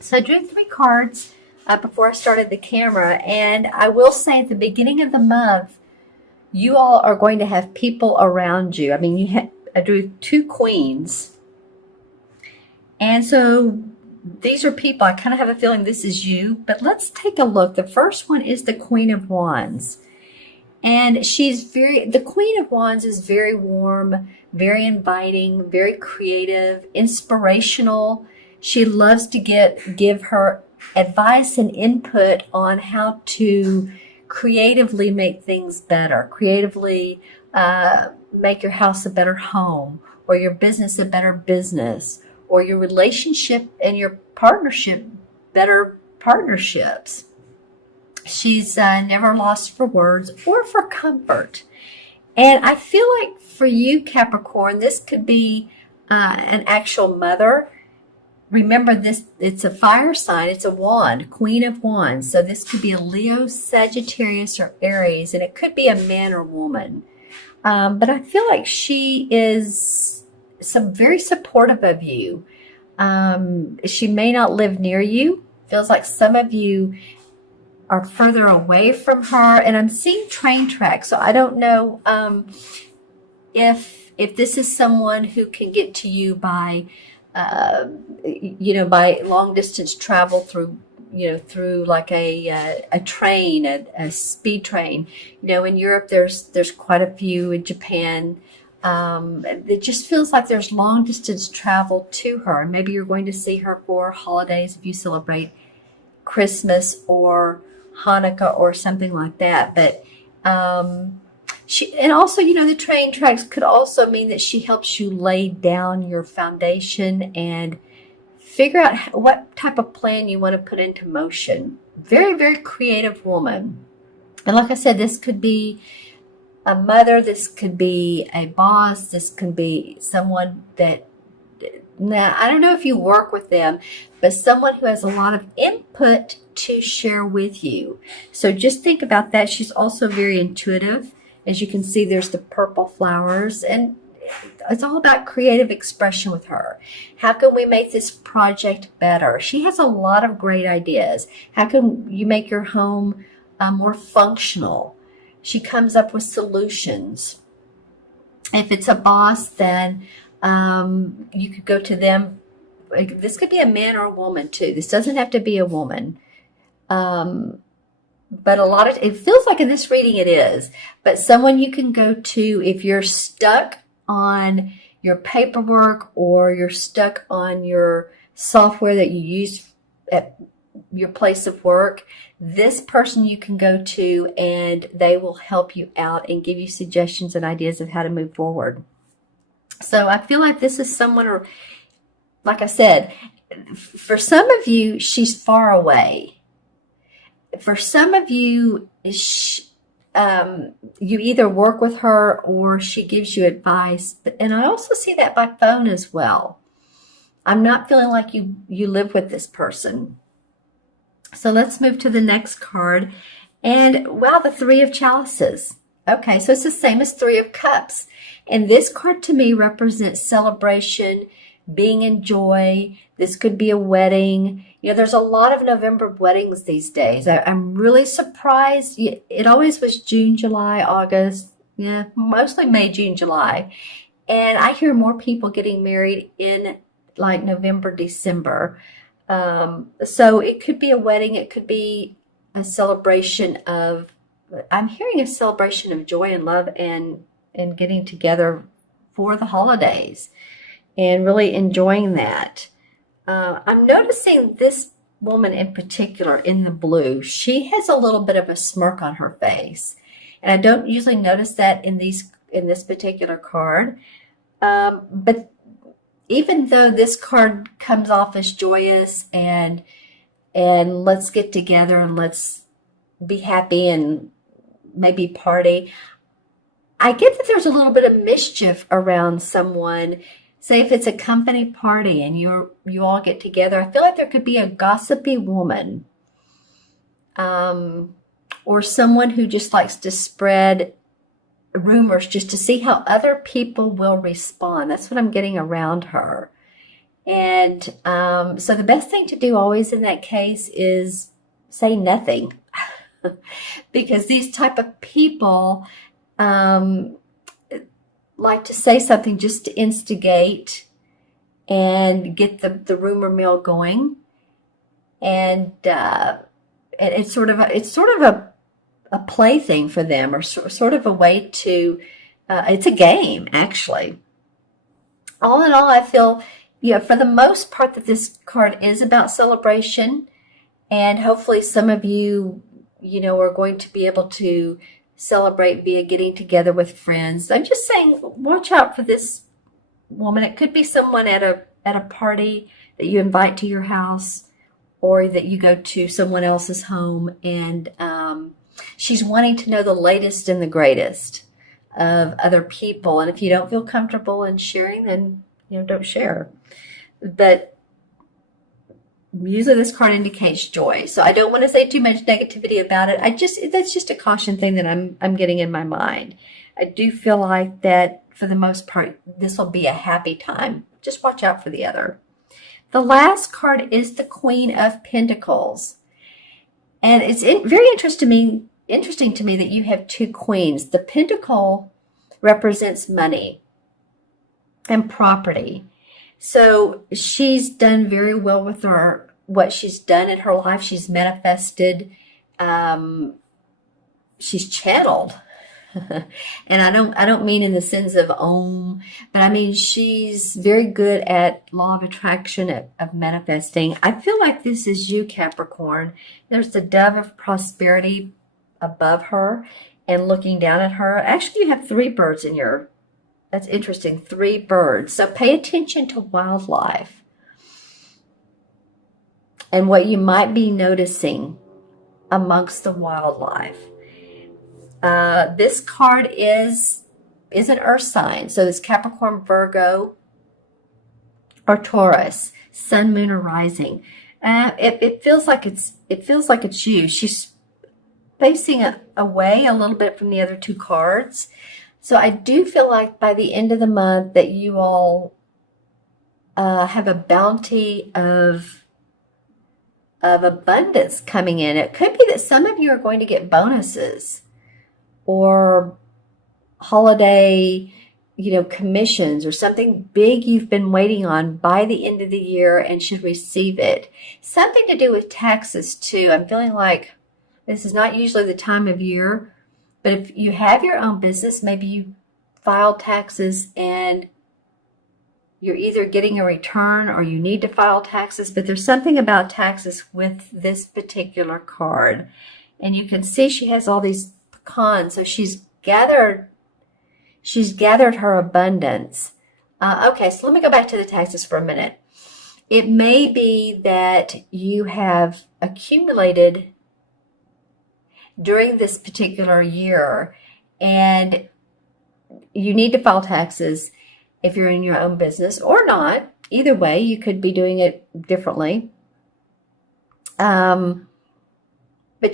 So I drew 3 cards before I started the camera, and I will say at the beginning of the month, you all are going to have people around you. I mean, I drew 2 queens, and so these are people. I kind of have a feeling this is you, but let's take a look. The first one is the Queen of Wands. And the Queen of Wands is very warm, very inviting, very creative, inspirational. She loves to give her advice and input on how to creatively make things better, creatively make your house a better home, or your business a better business, or your relationship and your partnership better partnerships. She's never lost for words or for comfort. And I feel like for you, Capricorn, this could be an actual mother. Remember this, it's a fire sign, it's a wand, Queen of Wands. So this could be a Leo, Sagittarius, or Aries, and it could be a man or woman. But I feel like she is very supportive of you. She may not live near you. Feels like some of you are further away from her, and I'm seeing train tracks. So I don't know if this is someone who can get to you by by long distance travel through like a train, a speed train. In Europe there's quite a few. In Japan, it just feels like there's long distance travel to her. Maybe you're going to see her for holidays if you celebrate Christmas or Hanukkah or something like that. But and also, the train tracks could also mean that she helps you lay down your foundation and figure out what type of plan you want to put into motion. Very, very creative woman. And like I said, this could be a mother, this could be a boss, this could be someone that, now, I don't know if you work with them, but someone who has a lot of input to share with you. So just think about that. She's also very intuitive. As you can see, there's the purple flowers, and it's all about creative expression with her. How can we make this project better? She has a lot of great ideas. How can you make your home more functional? She comes up with solutions. If it's a boss, then you could go to them. This could be a man or a woman too. This doesn't have to be a woman. But it feels like in this reading it is. But someone you can go to if you're stuck on your paperwork or you're stuck on your software that you use at your place of work. This person you can go to, and they will help you out and give you suggestions and ideas of how to move forward. So I feel like this is someone, or like I said, for some of you, she's far away. For some of you, you either work with her or she gives you advice. And I also see that by phone as well. I'm not feeling like you live with this person. So let's move to the next card. And wow, the Three of Chalices. Okay, so it's the same as Three of Cups. And this card to me represents celebration, being in joy. This could be a wedding. There's a lot of November weddings these days. I'm really surprised. It always was June, July, August. Yeah, mostly May, June, July. And I hear more people getting married in like November, December. So it could be a wedding. It could be a celebration of, I'm hearing a celebration of joy and love and getting together for the holidays and really enjoying that. I'm noticing this woman in particular in the blue. She has a little bit of a smirk on her face. And I don't usually notice that in this particular card. But even though this card comes off as joyous and let's get together and let's be happy and maybe party, I get that there's a little bit of mischief around someone. Say if it's a company party and you all get together, I feel like there could be a gossipy woman, or someone who just likes to spread rumors just to see how other people will respond. That's what I'm getting around her. And so the best thing to do always in that case is say nothing. Because these type of people like to say something just to instigate and get the rumor mill going. And it's sort of a plaything for them, or sort of a way to, it's a game, actually. All in all, I feel, for the most part, that this card is about celebration. And hopefully some of you, are going to be able to celebrate via getting together with friends. I'm just saying, watch out for this woman. It could be someone at a party that you invite to your house, or that you go to someone else's home, and she's wanting to know the latest and the greatest of other people. And if you don't feel comfortable in sharing, then don't share. But usually this card indicates joy, so I don't want to say too much negativity about it. That's just a caution thing that I'm getting in my mind. I do feel like that for the most part, this will be a happy time. Just watch out for the other. The last card is the Queen of Pentacles. And it's very interesting to me that you have two queens. The pentacle represents money and property. So she's done very well with what she's done in her life. She's manifested. She's channeled. And I don't mean in the sense of Om, but I mean she's very good at law of attraction, of manifesting. I feel like this is you, Capricorn. There's the dove of prosperity above her and looking down at her. Actually, you have 3 birds in your, that's interesting, 3 birds. So pay attention to wildlife and what you might be noticing amongst the wildlife. This card is an earth sign. So it's Capricorn, Virgo, or Taurus, sun, moon, or rising. It feels like it's you. She's facing away a little bit from the other 2 cards. So I do feel like by the end of the month that you all have a bounty of abundance coming in. It could be that some of you are going to get bonuses or holiday, commissions, or something big you've been waiting on by the end of the year and should receive it. Something to do with taxes too. I'm feeling like this is not usually the time of year, but if you have your own business, maybe you filed taxes and you're either getting a return or you need to file taxes, but there's something about taxes with this particular card. And you can see she has all these pecans, so she's gathered her abundance. Okay, so let me go back to the taxes for a minute. It may be that you have accumulated during this particular year and you need to file taxes if you're in your own business or not. Either way, you could be doing it differently. But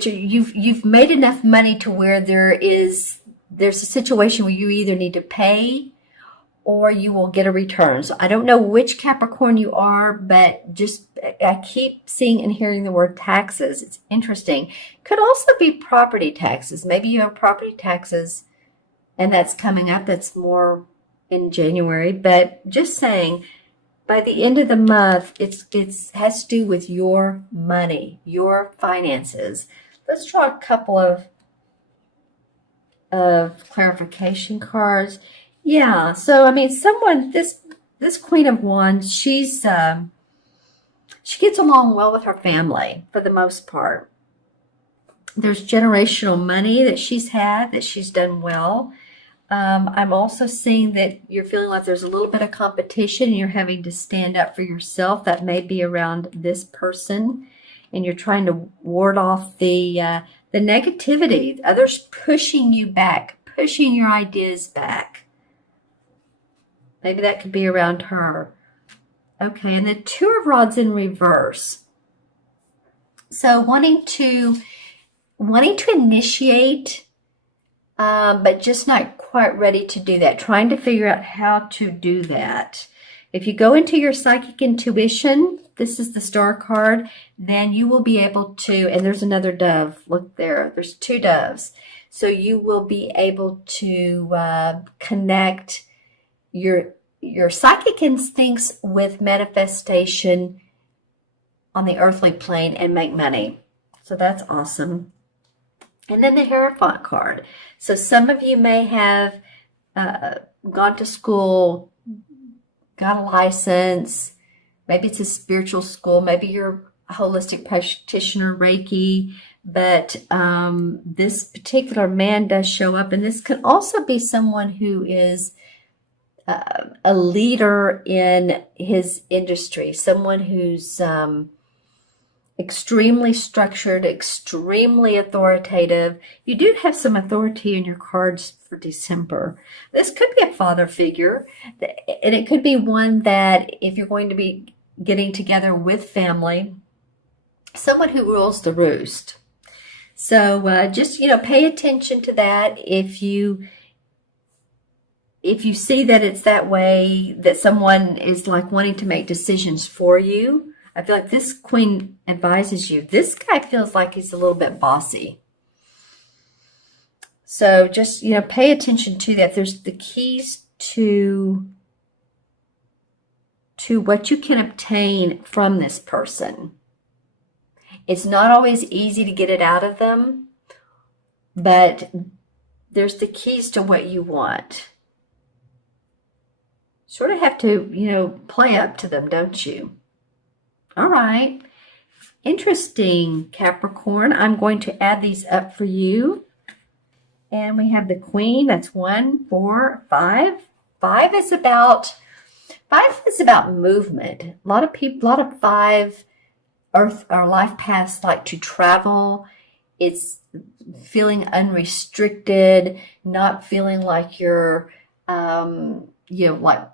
you've made enough money to where there's a situation where you either need to pay or you will get a return. So I don't know which Capricorn you are, but I keep seeing and hearing the word taxes. It's interesting. Could also be property taxes. Maybe you have property taxes and that's coming up. That's more in January. But just saying, by the end of the month, it has to do with your money, your finances. Let's draw a couple of clarification cards. Yeah, so I mean, this Queen of Wands, she gets along well with her family for the most part. There's generational money that she's had, that she's done well. I'm also seeing that you're feeling like there's a little bit of competition and you're having to stand up for yourself. That may be around this person, and you're trying to ward off the negativity, others pushing you back, pushing your ideas back. Maybe that could be around her. Okay, and the 2 of Rods in reverse. So wanting to initiate, but just not quite ready to do that. Trying to figure out how to do that. If you go into your psychic intuition, this is the star card, then you will be able to, and there's another dove. Look there. There's two doves. So you will be able to connect your psychic instincts with manifestation on the earthly plane and make money. So that's awesome. And then the Hierophant card. So some of you may have gone to school, got a license. Maybe it's a spiritual school. Maybe you're a holistic practitioner, Reiki. But this particular man does show up. And this can also be someone who is a leader in his industry, someone who's extremely structured, extremely authoritative. You do have some authority in your cards for December. This could be a father figure, and it could be one that if you're going to be getting together with family, someone who rules the roost. So just, pay attention to that. If you see that it's that way, that someone is like wanting to make decisions for you, I feel like this queen advises you. This guy feels like he's a little bit bossy. So just, pay attention to that. There's the keys to what you can obtain from this person. It's not always easy to get it out of them, but there's the keys to what you want. Sort of have to, play up to them, don't you? All right. Interesting, Capricorn. I'm going to add these up for you. And we have the Queen. That's 1, 4, 5. 5 is about movement. A lot of 5 Earth or life paths like to travel. It's feeling unrestricted, not feeling like you're, like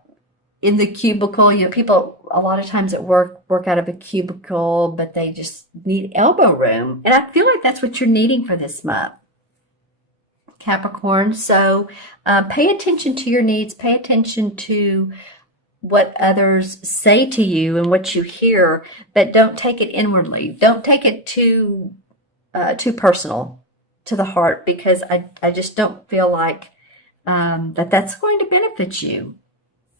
in the cubicle. People a lot of times at work out of a cubicle, but they just need elbow room. And I feel like that's what you're needing for this month, Capricorn. So pay attention to your needs. Pay attention to what others say to you and what you hear, but don't take it inwardly. Don't take it too personal to the heart, because I just don't feel like that's going to benefit you.